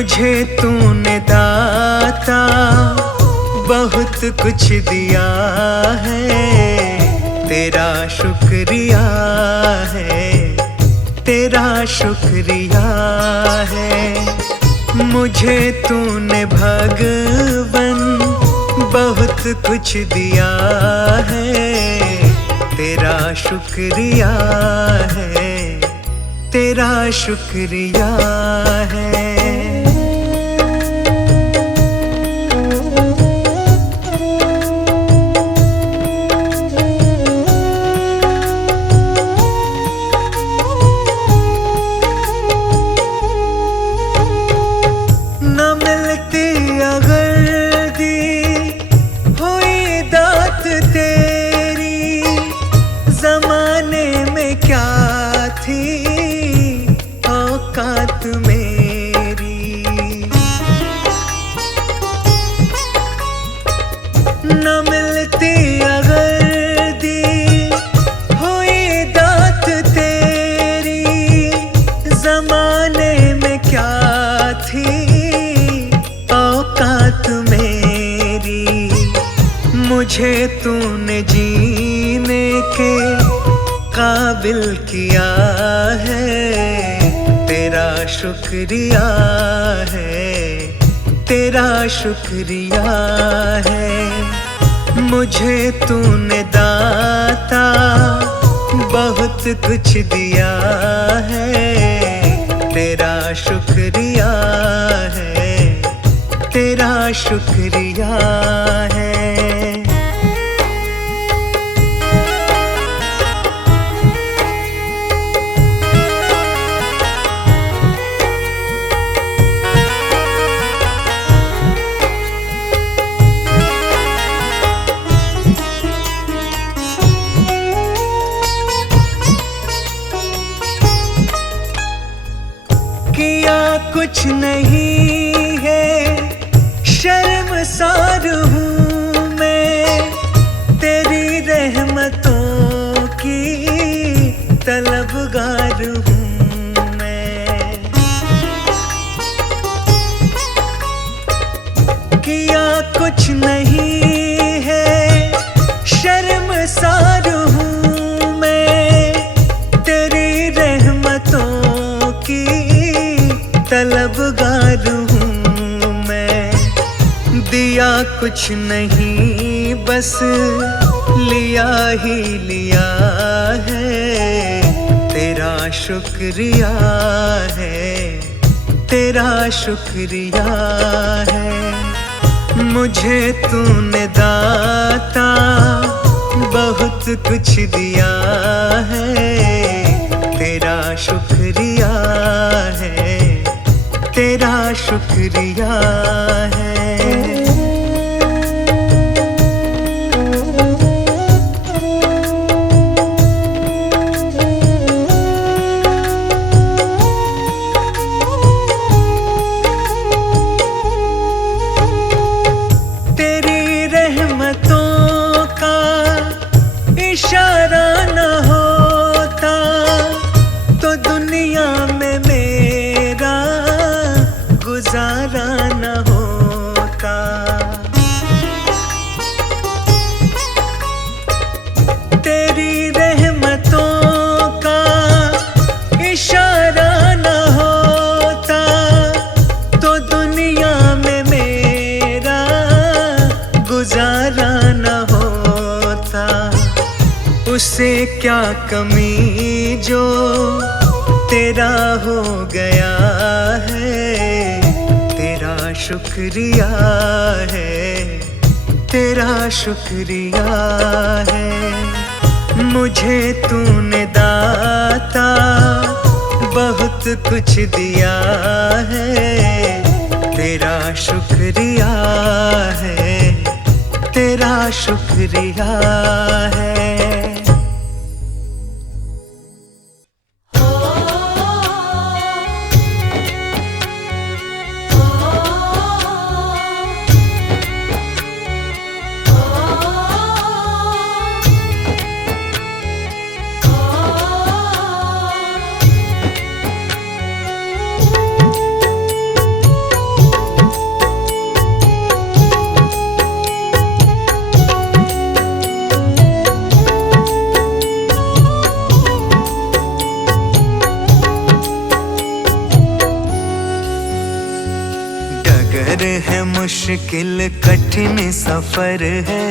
मुझे तूने दाता बहुत कुछ दिया है, तेरा शुक्रिया है, तेरा शुक्रिया है। मुझे तूने भगवन बहुत कुछ दिया है, तेरा शुक्रिया है, तेरा शुक्रिया है। औकात मेरी न मिलती अगर दी हुई दात तेरी, जमाने में क्या थी औकात मेरी। मुझे तूने जीने के काबिल किया है, तेरा शुक्रिया है, तेरा शुक्रिया है। मुझे तूने दाता बहुत कुछ दिया है, तेरा शुक्रिया है, तेरा शुक्रिया है। किया कुछ नहीं है, शर्मसार हूँ मैं, तेरी रहमतों की तलबगार हूँ मैं। किया कुछ नहीं है, शर्मसार हूँ मैं, तेरी रहमतों की तलबगार हूँ मैं। दिया कुछ नहीं बस लिया ही लिया है, तेरा शुक्रिया है, तेरा शुक्रिया है। मुझे तूने दाता बहुत कुछ दिया है, तेरा शुक्रिया है, तेरा शुक्रिया है। तेरी रहमतों का इशारा न होता तो दुनिया में मेरा गुजारा न होता। तेरी रहमतों का इशारा न होता तो दुनिया में मेरा गुजारा न होता। उसे क्या कमी जो तेरा हो गया है, तेरा शुक्रिया है, तेरा शुक्रिया है। मुझे तूने दाता बहुत कुछ दिया है, तेरा शुक्रिया है, तेरा शुक्रिया है। मुश्किल कठिन सफर है,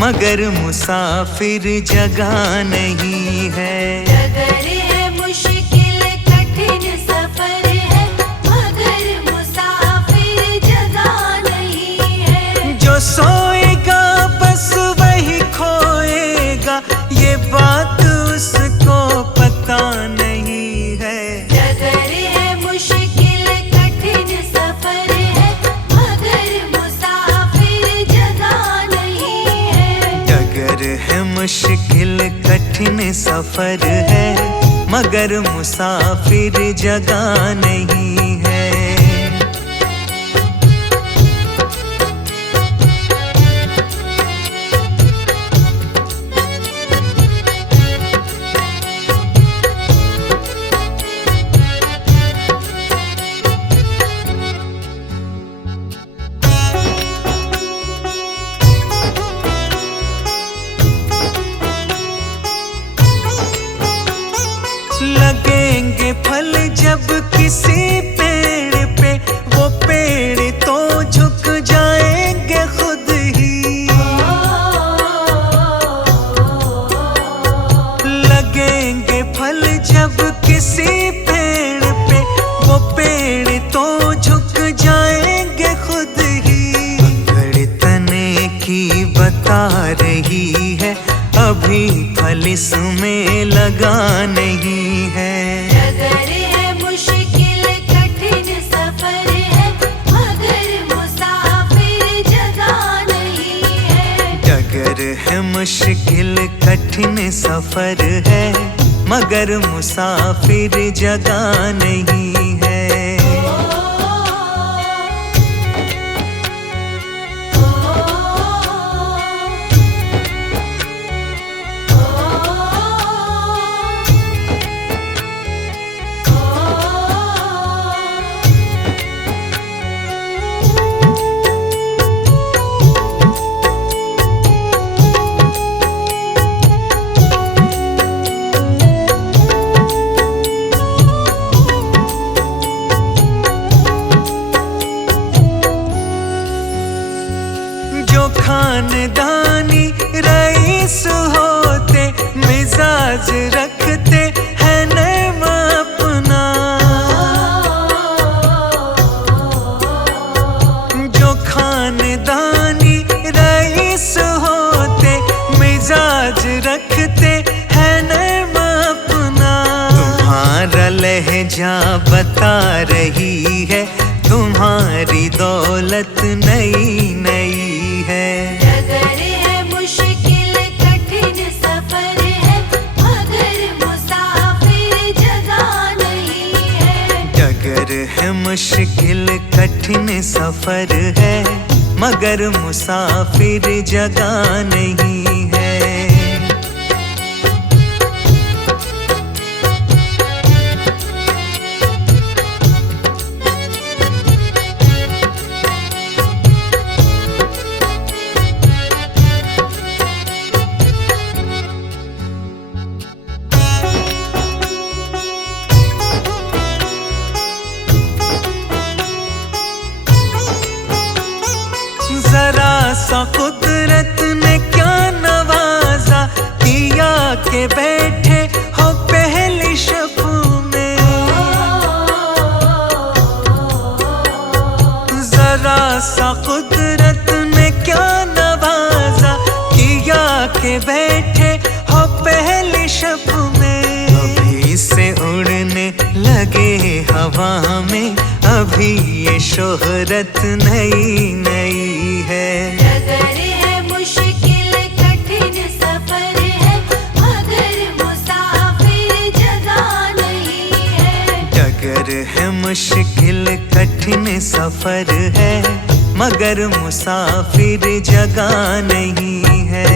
मगर मुसाफिर जगह नहीं है। डगर है मुश्किल कठिन सफर है, मगर मुसाफिर जगह नहीं है। जो सोएगा बस वही खोएगा, ये बात उसको पता नहीं है। डगर है मुश्किल कठिन सफर है, मगर मुसाफिर जगह नहीं है। डगर है मुश्किल कठिन सफर है, मगर मुसाफिर जगह नहीं है। लगेंगे फल जब किसी पेड़ पे, वो पेड़ तो झुक जाएंगे खुद ही। लगेंगे फल जब किसी पेड़ पे, वो पेड़ तो झुक जाएंगे खुद ही। अकड़ तने की बता रही है, अभी फल इसमें लगा नहीं है। डगर है मुश्किल कठिन सफर है, मगर मुसाफिर जगह नहीं है। डगर है मुश्किल कठिन सफर है, मगर मुसाफिर जगह नहीं है। जो खानदानी रईस होते, मिजाज रखते हैं नर्म अपना। जो खानदानी रईस होते, मिजाज रखते हैं नर्म अपना। तुम्हारा लहजा बता रही है, तुम्हारी दौलत नई नई है। डगर है मुश्किल कठिन सफर है, मगर मुसाफिर जगह नहीं है। डगर है मुश्किल कठिन सफर है, मगर मुसाफिर जगह नहीं है। जरा सा कुदरत ने क्या नवाजा, दिया के बैठे हो पहली शब में। जरा सा कुदरत ने क्या नवाजा, दिया के बैठे हो पहली शब में। अभी से उड़ने लगे हवा में, अभी ये शोहरत नई नई है। डगर है मुश्किल कठिन सफर है, मगर मुसाफिर जगह नहीं है। डगर है मुश्किल कठिन सफर है, मगर मुसाफिर जगह नहीं है।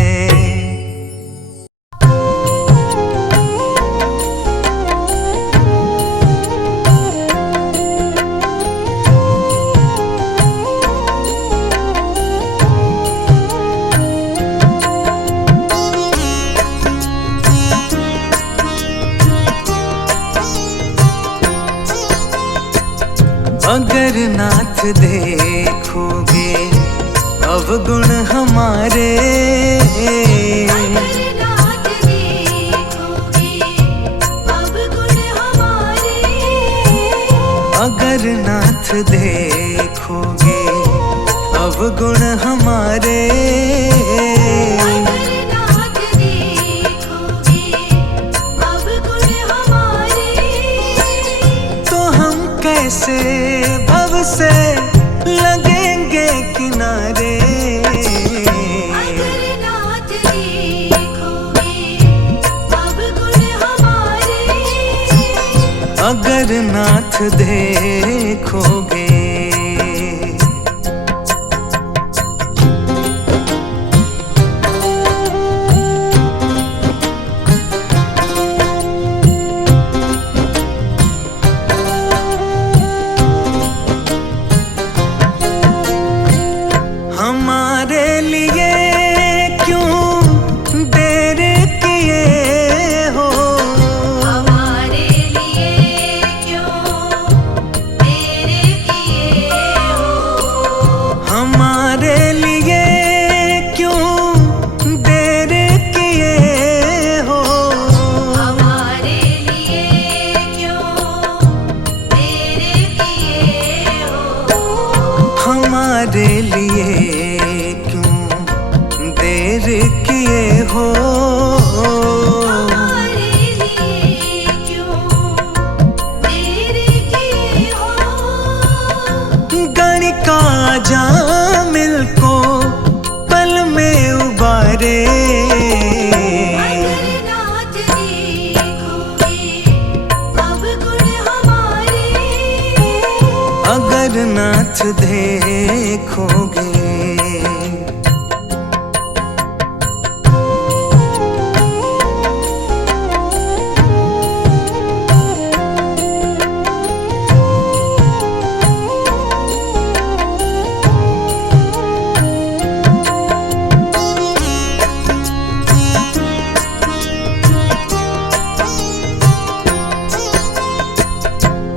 अगर नाथ देखोगे अवगुण हमारे। अगर नाथ देखोगे अवगुण हमारे। अगर नाथ देखोगे अवगुण हमारे। अगर नाथ देखोगे अवगुण हमारे। तो हम कैसे भव से लगेंगे किनारे। अगर नाथ देखोगे अवगुण हमारे। अगर नाथ देखोगे। हमारे लिए क्यों देर किए हो। हमारे लिए क्यों देर किए हो। हमारे लिए क्यों देर किए हो। हमारे लिए क्यों देर किए हो। हमारे लिए क्यों देर किए हो। हमारे लिए क्यों देर किए हो। गणिका जामिल को पल में उबारे। अगर नाथ देखोगे अवगुण हमारे। अगर नाथ देखोगे।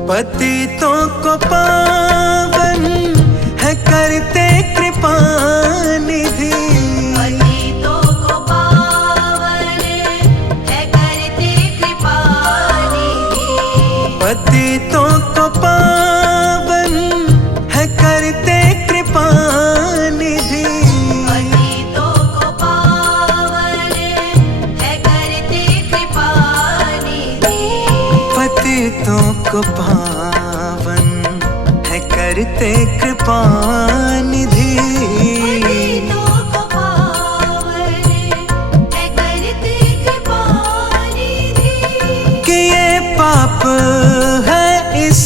पतितों को पावन है करते कृपा निधि। पतितों को पावन है करते कृपा निधि। पतितों को पावन है करते कृपा निधि। पतितों को पावन है करते कृपा निधि। पतितों को पावन है करते कृपा निधि। पतितों को पावन है करते कृपा निधि। कि ये पाप है इस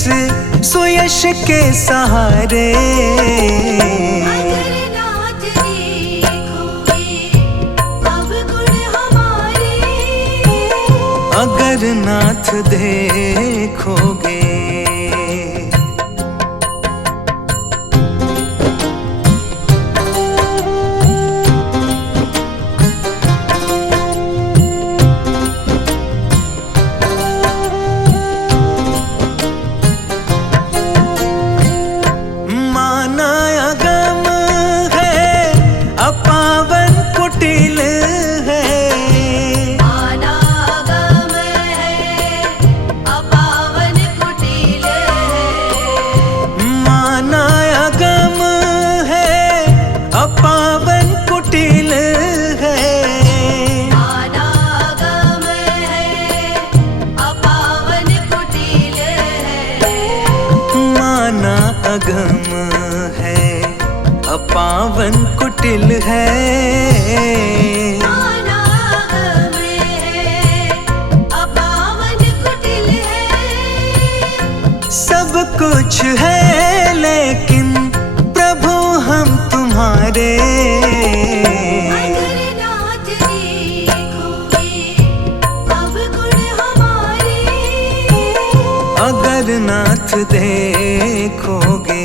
सुयश के सहारे। अगर नाथ देखोगे अवगुण हमारे। अगर नाथ देखोगे। माना अगम है अपावन कुटिल है। अनागम है अपावन कुटिल है। माना अगम है अपावन कुटिल है। अनागम है अपावन कुटिल है। माना अगम है अपावन कुटिल है। अनागम है अपावन कुटिल है। सब कुछ है लेकिन प्रभु हम तुम्हारे। अगर नाथ देखोगे अवगुण हमारे। अगर नाथ देखोगे।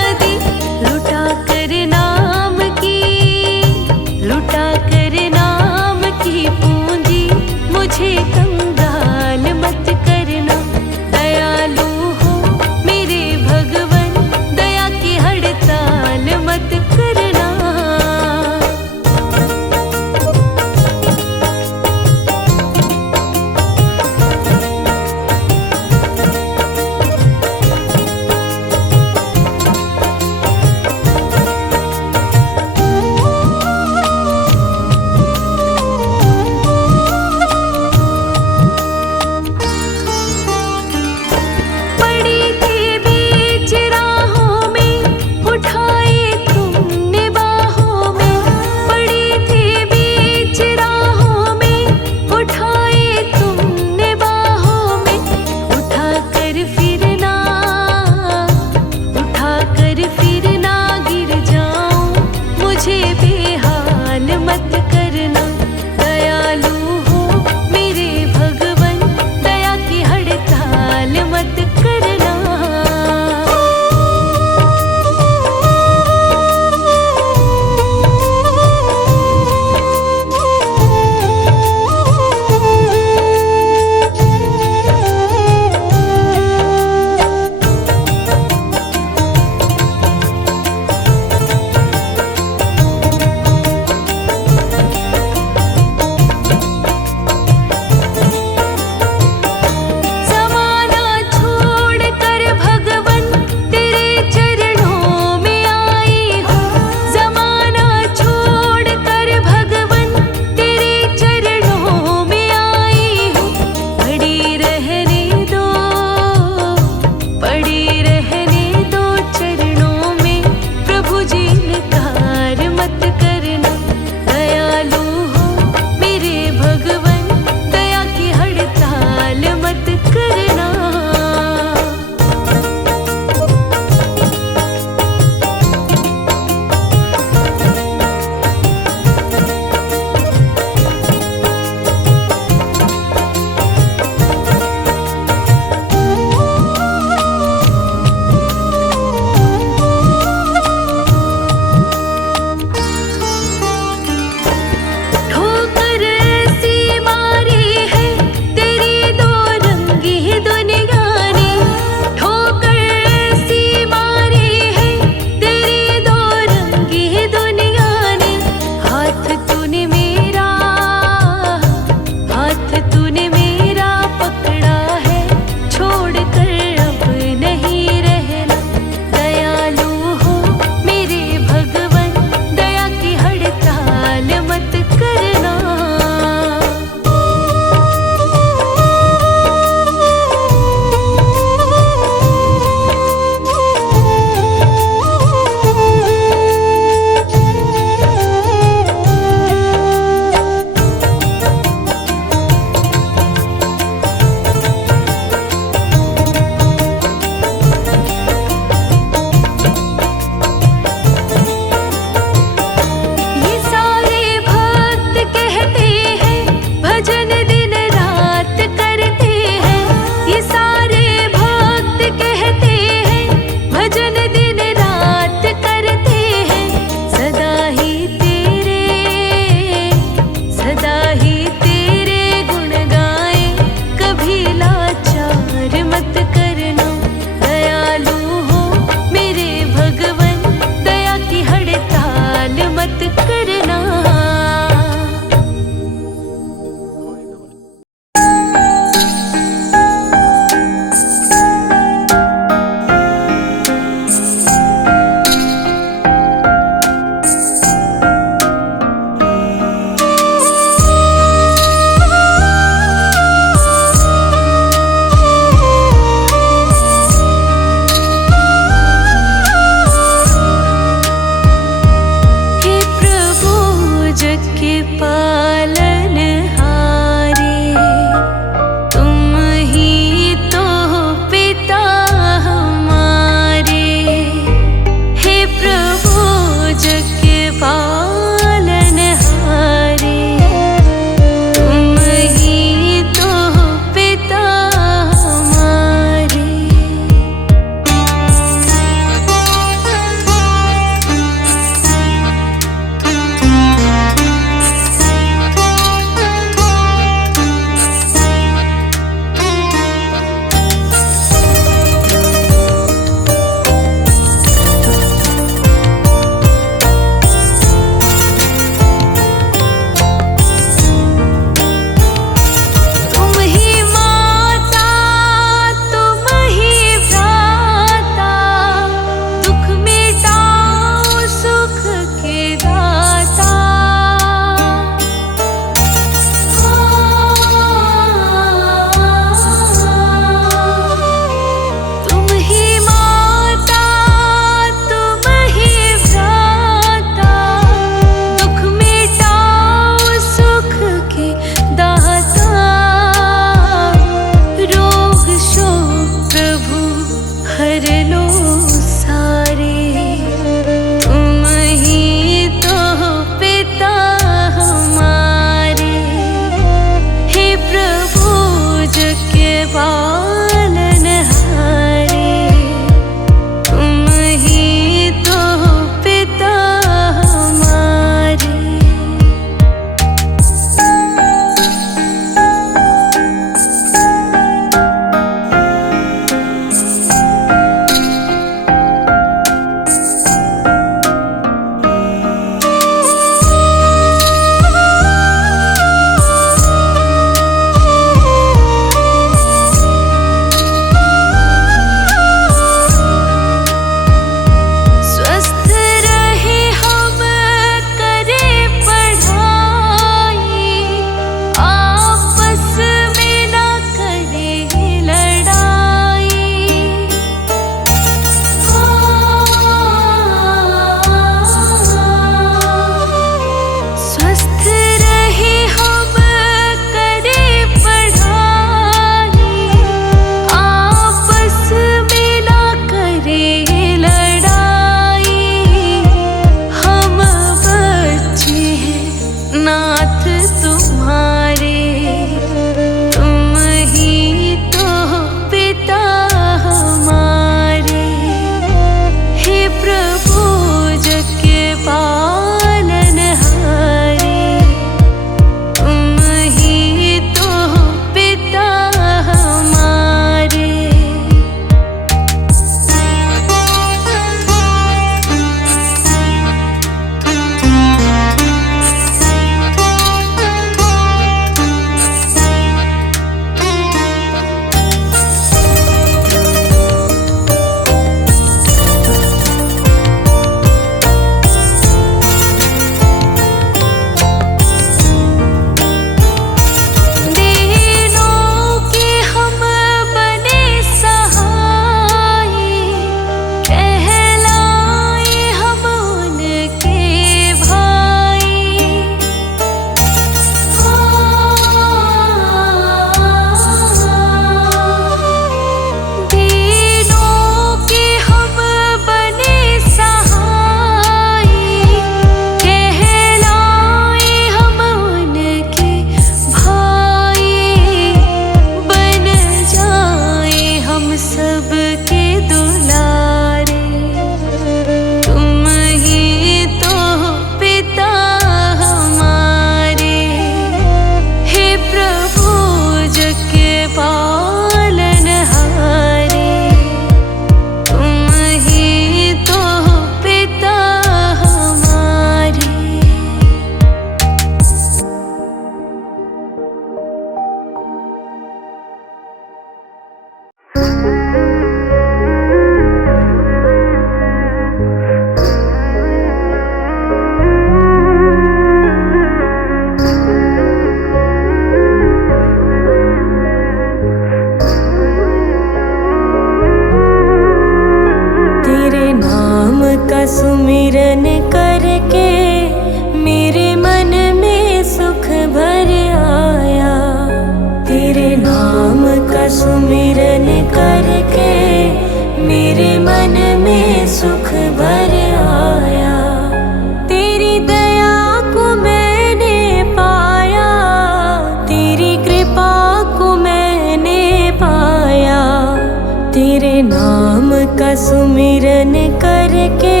का सुमिरन करके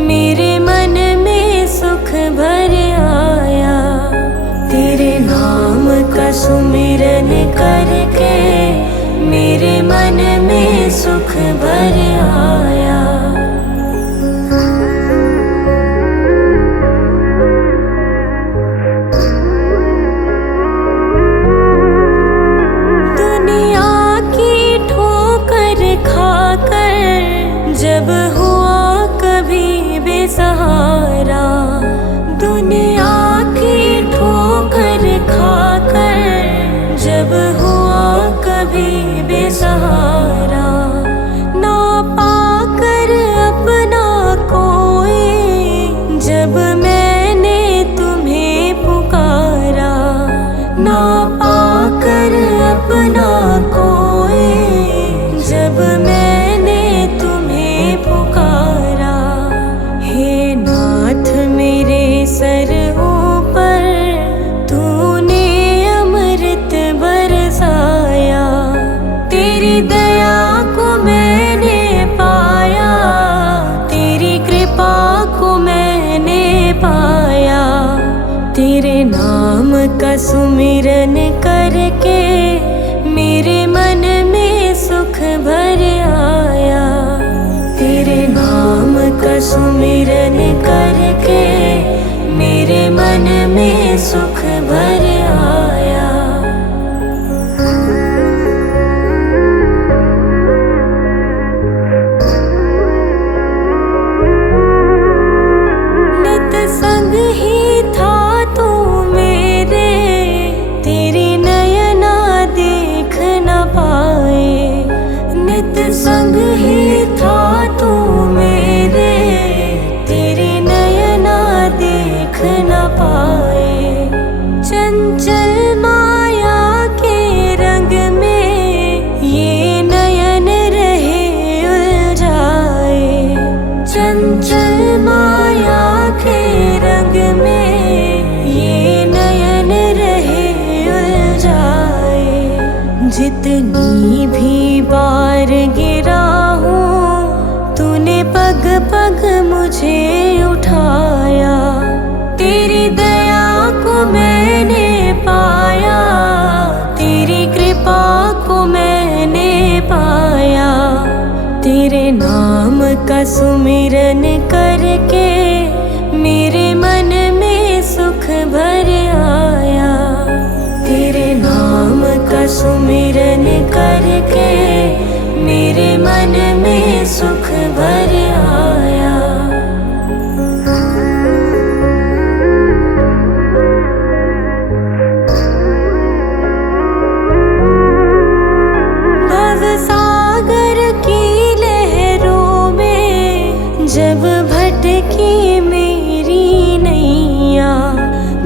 मेरे मन में सुख भर आया। तेरे नाम का सुमिरन करके मेरे मन में सुख भर आया। दुनिया की ठोकर खाकर जब हुआ कभी बेसहारा, दुनिया की ठोकर खाकर जब हुआ कभी बेसहारा, ना पाकर अपना कोई जब मैंने तुम्हें पुकारा, ना पाकर अपना कोई जब मैंने तुम्हें पुकारा। हे नाथ मेरे सर ऊपर तूने अमृत बरसाया, तेरी दया को मैंने पाया, तेरी कृपा को मैंने पाया। तेरे नाम का सुमिरन करके मेरे मन में सुख भर आया। तेरे नाम का सुमिरन करके मेरे मन में सुख भर आया। नित संग ही था तू मेरे, तेरी नयना देख न पाए। नित संग ही था तू मेरे, तेरी नयना देख न पाए। चंचल माया के रंग में ये नयन रहे उलझाए, चंचल माया के रंग में ये नयन रहे उलझाए। जितनी भी बार गिरा हूँ तूने पग पग मुझे उठाया, तेरी दया को मैंने पाया, तेरी कृपा को मैंने पाया। तेरे नाम का सुमिरन करके मेरे मन में सुख भर आया। तेरे नाम का सुमिरन करके मेरे मन में सुख भर आया। भवसागर की लहरों में जब भटकी मेरी नैया,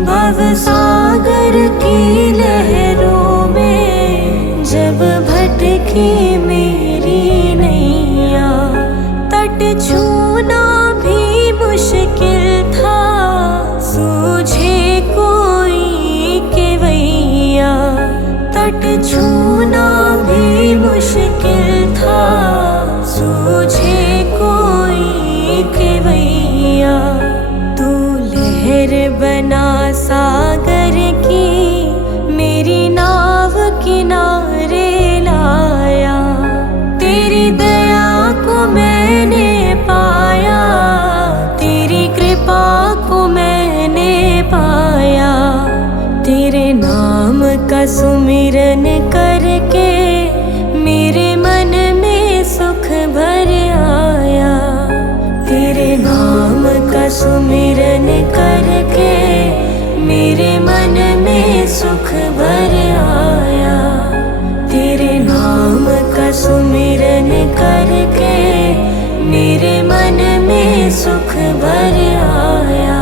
भवसागर की लहरों में जब भटकी मेरी नैया, तट छूना भी मुश्किल था सूझे कोई केवैया, तट छूना भी मुश्किल था सूझे कोई केवैया। तू लहर बना सागर की मेरी नाव किनारे लाया, तेरी दया को मैंने पाया, तेरी कृपा को मैंने पाया। तेरे नाम का सुमिरन करके मेरे मन में सुख भर आया। तेरे नाम का सुमिरन करके मेरे मन में सुख भर आया। तेरे नाम का सुमिरन करके मेरे मन में सुख भर आया।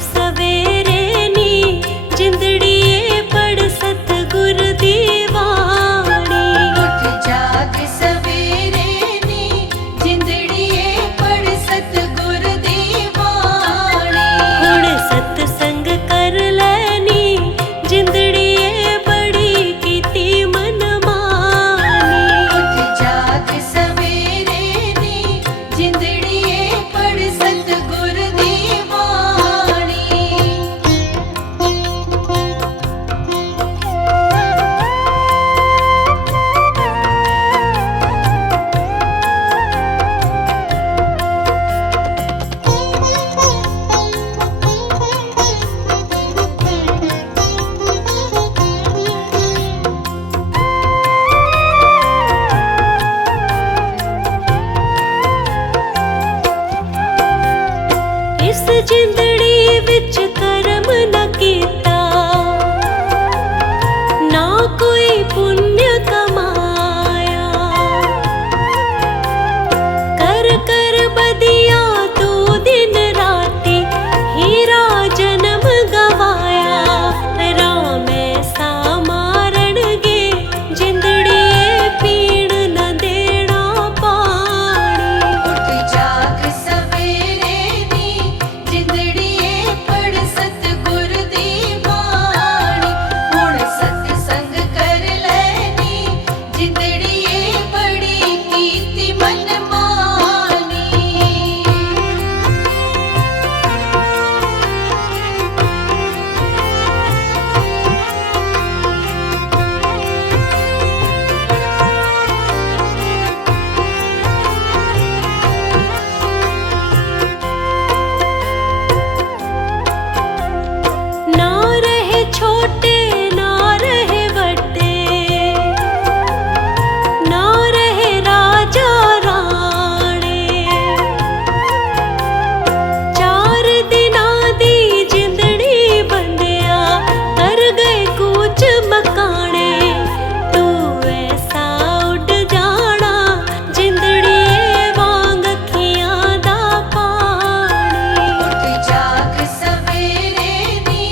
सवेरे नी जिंदड़िए पढ़ सतगुर दीवान। जिंदड़ी विच कर्म न कीता, ना कोई पुण्य कमाया। कर कर बदिया तू दिन राती, हीरा जन्म गवाया। राम ऐसा मारण गे, जिंदड़ी पीड़ न देना पानी। उठ जाग सवेरे नी, जिंदड़िए पढ़ सतगुर दी बाणी। हुण सतसंग कर लैनी, जिंदड़िए बड़ी कीती मन मानी। ना रहे छोटे ना रहे बड़े, ना रहे राजा राणे। चार दिना दी जिंदड़ी बंदिया, कर गए कूच मकाने। तू ऐसा उड जाना, जिंदड़ी वांग अखियां दा पानी। उठ जाग सवेरे नी,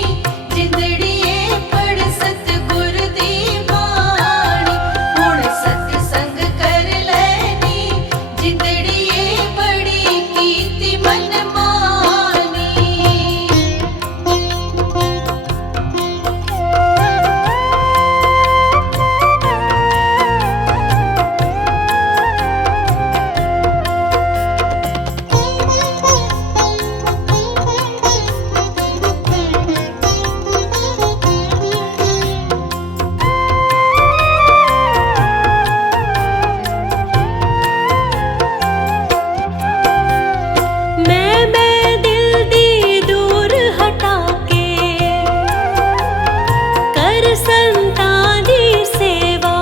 जिंदड़िए पढ़ सतगुर दी बाणी। हुण सतसंग कर लैनी, जिंदड़िए बड़ी कीती मन मानी। मैं दिल दी दूर हटा के, कर संतां दी सेवा।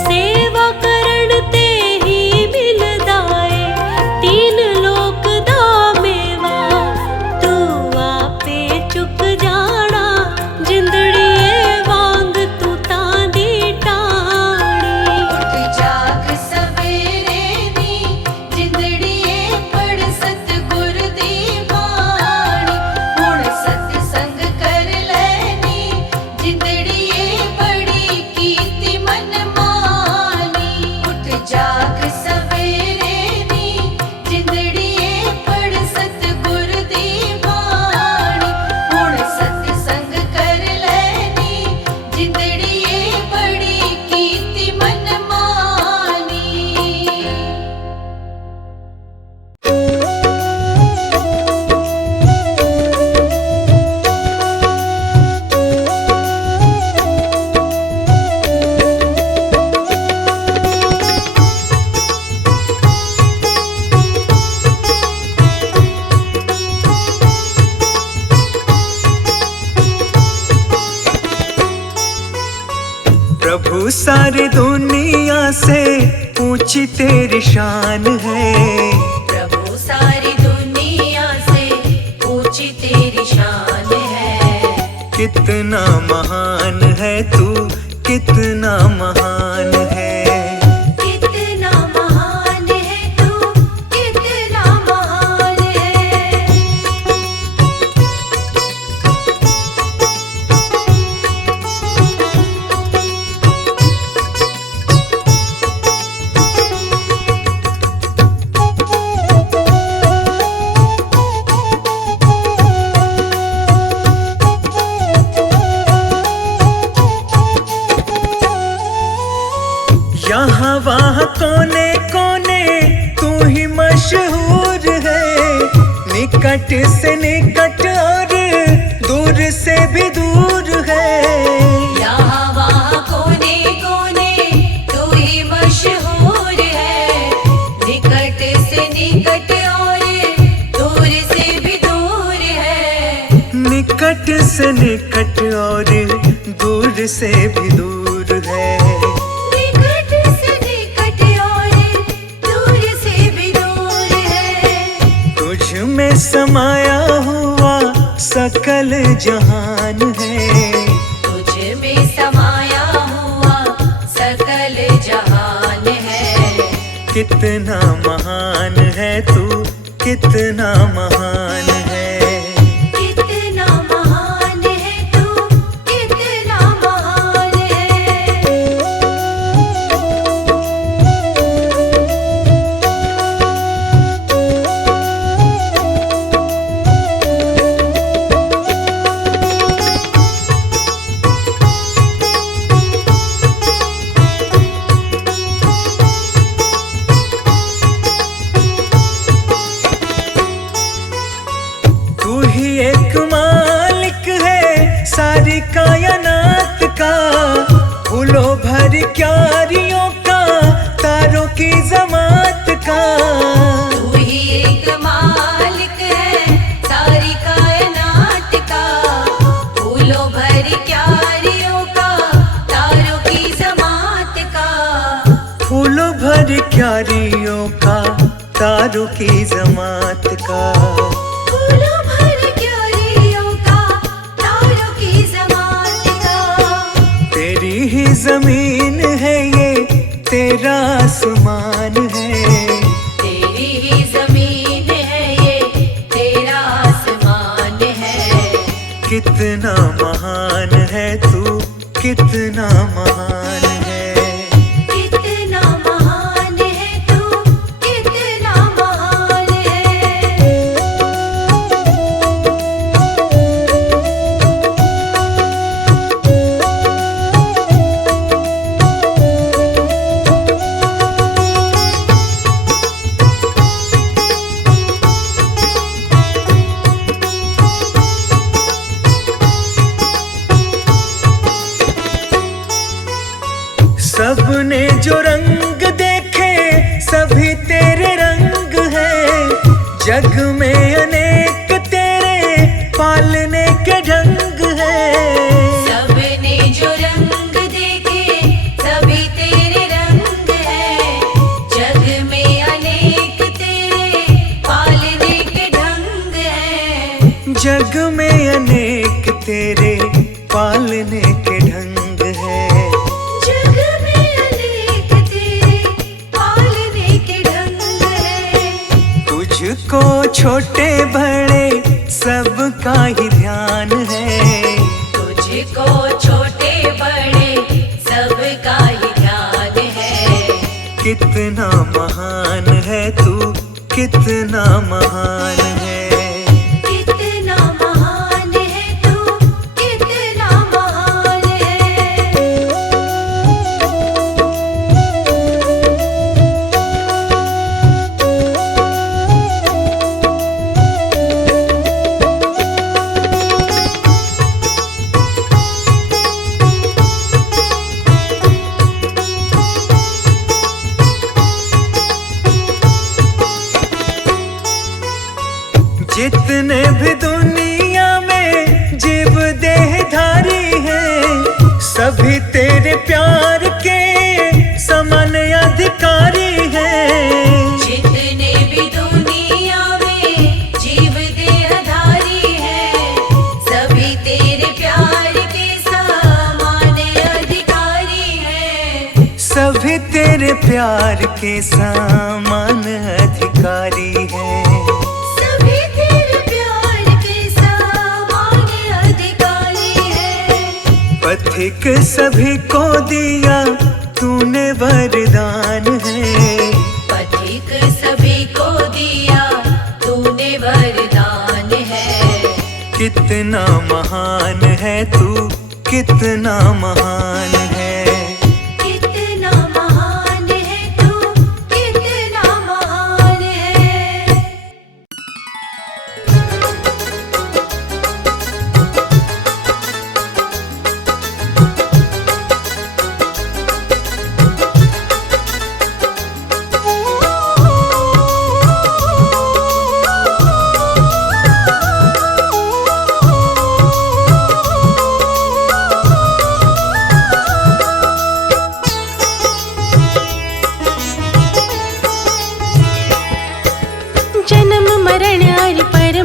सेवा करन ते ही मिलदा ए, तीन लोक दा मेवा। तू आपे चुक जाना, जिंदड़िए वांग तू तां दी टाणी। उठ जाग सवेरे नी, जिंदड़िए पढ़ सतगुर दी बाणी। हुण सतसंग कर लैनी, जिंदड़िए बड़ी कीती मन मानी। उठ जाग सवेरे नी, जिंदड़िए पढ़ सतगुर दी बाणी। हुण सतसंग कर लैनी, जिंदड़िए बड़ी कीती मन मानी। प्रभु सारी दुनिया से ऊंची तेरी शान है। प्रभु सारी दुनिया से ऊंची तेरी शान है। कितना महान है तू, कितना महान है। कितना महान है तू, कितना महान है। यहाँ वहाँ कोने कोने तू ही मशहूर है। निकट से निकट और दूर से भी दूर है। यहाँ वहाँ कोने कोने तू ही मशहूर है। निकट से निकट और दूर से भी दूर है। निकट से निकट और दूर से भी दूर है। निकट से निकट और दूर से भी दूर है। में समाया हुआ सकल जहान है। तुझ में समाया हुआ सकल जहान है। कितना महान है तू, कितना महान है। कितना महान है तू, कितना महान है। तू ही एक मालिक है सारी कायनात का, फूलों भर क्यारियों का, तारों की जमात का। तू ही एक मालिक है सारी कायनात का, फूलों भर क्यारियों का, तारों की जमात का। फूलों भर क्यारियों का, तारों की जमात का। फूलों भर क्यारियों का, तारों की जमात का। तेरी ही जमीन है ये, तेरा आसमान है। तेरी ही जमीन है ये, तेरा आसमान है। कितना महान है तू, कितना महान है। कितना महान है तू, कितना महान है। सबने जो रंग देखे सभी तेरे रंग है। जग में अनेक तेरे पालने के ढंग है। सबने जो रंग देखे सभी तेरे रंग है। जग में अनेक तेरे पालने के ढंग है। जग में अनेक तेरे पालने के ढंग है। जग में अनेक तेरे पालने के ढंग है। तुझको छोटे बड़े सबका ही ध्यान है। तुझको छोटे बड़े सबका ही ध्यान है। कितना महान है तू, कितना महान है। कितना महान है तू, कितना महान है। जितने भी दुनिया में जीव देहधारी हैं, सभी तेरे प्यार के समान अधिकारी हैं। जितने भी दुनिया में जीव देहधारी हैं, सभी तेरे प्यार के समान अधिकारी हैं। सभी तेरे प्यार के समान अधिकारी हैं। सभी तेरे प्यार के समान अधिकारी हैं। पथिक सभी को दिया तूने वरदान है। पथिक सभी को दिया तूने वरदान है। कितना महान है तू, कितना महान है। कितना महान है तू, कितना महान है।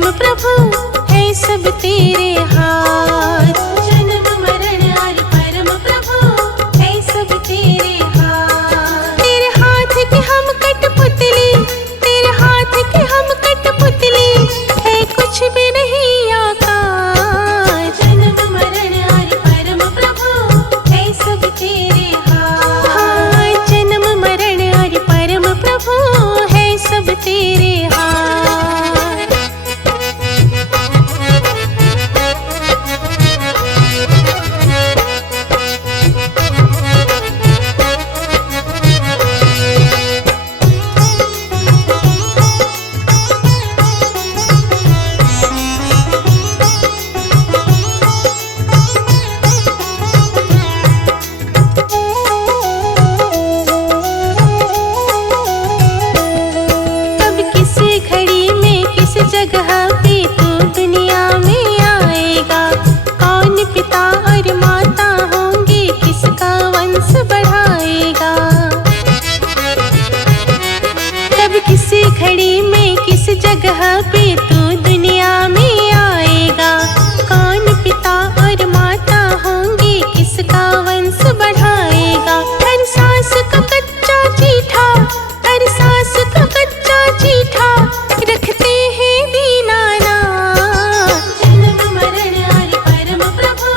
परम प्रभु है सब तेरे हाथ। जन्म मरण और परम प्रभु है सब तेरे हाथ। तेरे हाथ की हम कठपुतली, तेरे हाथ की हम कठपुतली, है कुछ भी नहीं आकाश। जन्म मरण और परम प्रभु है सब तेरे हाथ। हाँ, जन्म मरण और परम प्रभु है सब तेरे हाथ। कब किस घड़ी में किस जगह पे तू दुनिया में आएगा, कौन पिता और माता होंगे, किसका वंश बढ़ाएगा। कब किस घड़ी में किस जगह पे तू दुनिया में आएगा, कौन पिता और माता होंगे, किसका वंश बढ़ाएगा। हर सांस का कच्चा चीठा, हर सांस का कच्चा चीठा रखते हैं दीनानाथ। जन्म मरण और परम प्रभु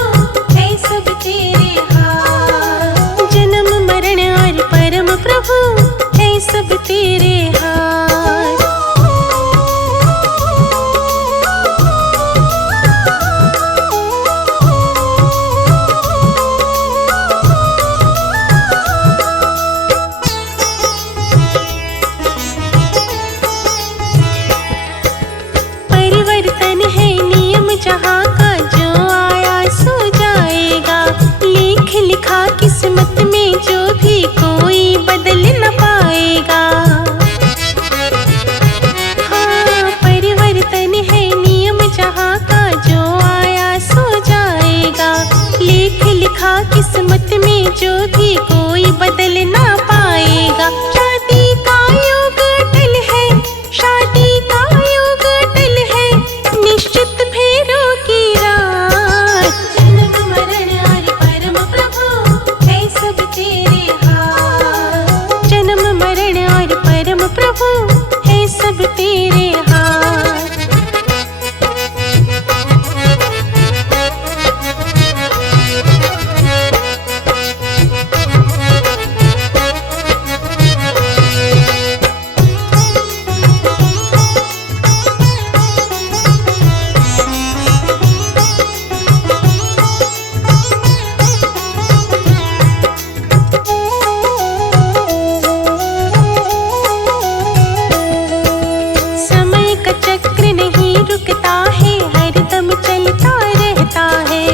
है सब तेरे हाथ। जन्म मरण और परम प्रभु है सब तेरे हाथ। परिवर्तन है नियम जहाँ का, जो आया सो जाएगा। लिख लिखा किस्मत में जो भी कोई बदल न पाएगा। हाँ, परिवर्तन है नियम जहाँ का, जो आया सो जाएगा। लिख लिखा किस्मत में जो भी कोई बदल ना पाएगा। शादी का योग अटल है, शादी का योग अटल है, निश्चित फेरों की रात। जन्म मरण और परम प्रभु है सब तेरे हाथ। जन्म मरण और परम प्रभु है सब तेरे हाथ। समय का चक्र नहीं रुकता है, हरदम चलता रहता है।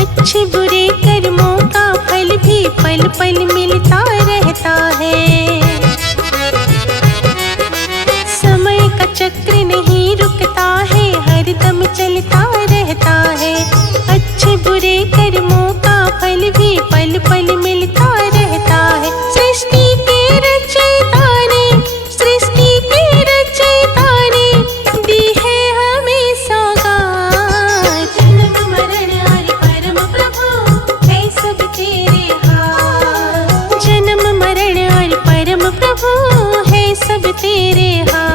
अच्छे बुरे कर्मों का फल भी पल पल मिलता रहता है। समय का चक्र नहीं रुकता है, हरदम चलता रहता है। अच्छे बुरे कर्मों का फल भी पल पल मिलता रहता है। सृष्टि के रचयिता ने, सृष्टि के रचयिता ने दी है हमें सौगात। जन्म मरण और परम प्रभु है सब तेरे हाथ। जन्म मरण और परम प्रभु है सब तेरे हाथ।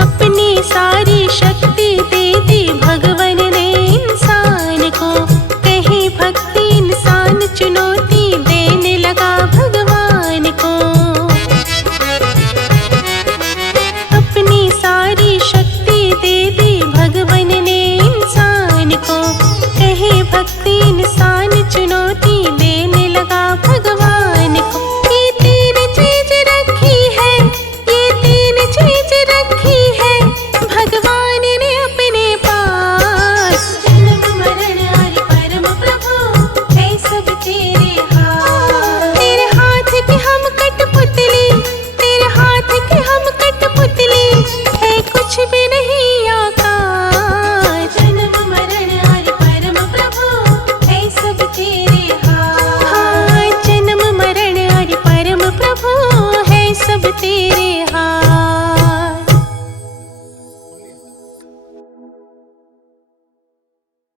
अपनी सारी शक्ति दे दी भगवान ने इंसान को, कहीं भक्ति इंसान चुनौती देने लगा भगवान को। अपनी सारी शक्ति दे दी भगवान ने इंसान को, कहीं भक्ति इंसान चुनौती देने लगा भगवान को। ये तीन चीज रखी है, ये तीन चीज रखी है भगवान ने अपने पास। जन्म मरण और परम प्रभु है सब तेरे